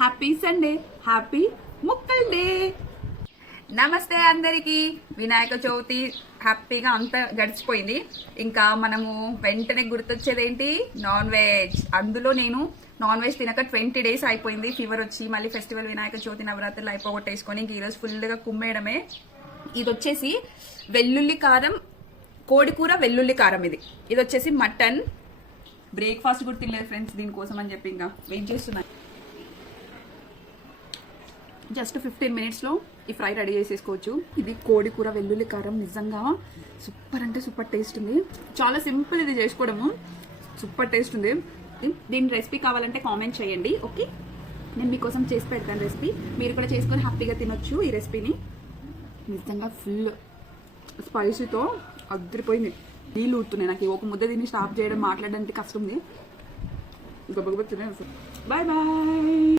Happy Sunday, happy ముక్కల్ day. నమస్తే అందరికీ. వినాయక చవితి హ్యాపీగా అంతా గడిచిపోయింది. ఇంకా మనము వెంటనే గుర్తొచ్చేది ఏంటి? Non veg. అందులో నేను నాన్ వెజ్ తినక 20 days అయిపోయింది. ఫీవర్ వచ్చి మళ్ళీ ఫెస్టివల్ వినాయక చవితి నవరాత్రులు అయిపోగొట్టేసుకొని ఇంక ఈరోజు ఫుల్గా కుమ్మేయడమే. ఇది వచ్చేసి వెల్లుల్లి కారం, కోడి కూర వెల్లుల్లి కారం. ఇది వచ్చేసి మటన్. బ్రేక్ఫాస్ట్ కూడా తినలేదు ఫ్రెండ్స్, దీనికోసం అని చెప్పి ఇంకా వెయిట్ చేస్తున్నాను. జస్ట్ 15 minutesలో ఈ ఫ్రై రెడీ చేసేసుకోవచ్చు. ఇది కోడి కూర వెల్లుల్లి కారం. నిజంగా సూపర్ అంటే సూపర్ టేస్ట్ ఉంది. చాలా సింపుల్ ఇది చేసుకోవడము, సూపర్ టేస్ట్ ఉంది. దీని రెసిపీ కావాలంటే కామెంట్ చేయండి, ఓకే? నేను మీకోసం చేసి పెడతాను రెసిపీ. మీరు కూడా చేసుకొని హ్యాపీగా తినొచ్చు ఈ రెసిపీని. నిజంగా ఫుల్ స్పైసీతో అద్దరిపోయింది. నీళ్ళు ఊరుతున్నాయి నాకు. ఒక ముద్ద దీన్ని స్టాప్ చేయడం, మాట్లాడడానికి కష్టం ఉంది. గబగబా తినే. Bye bye.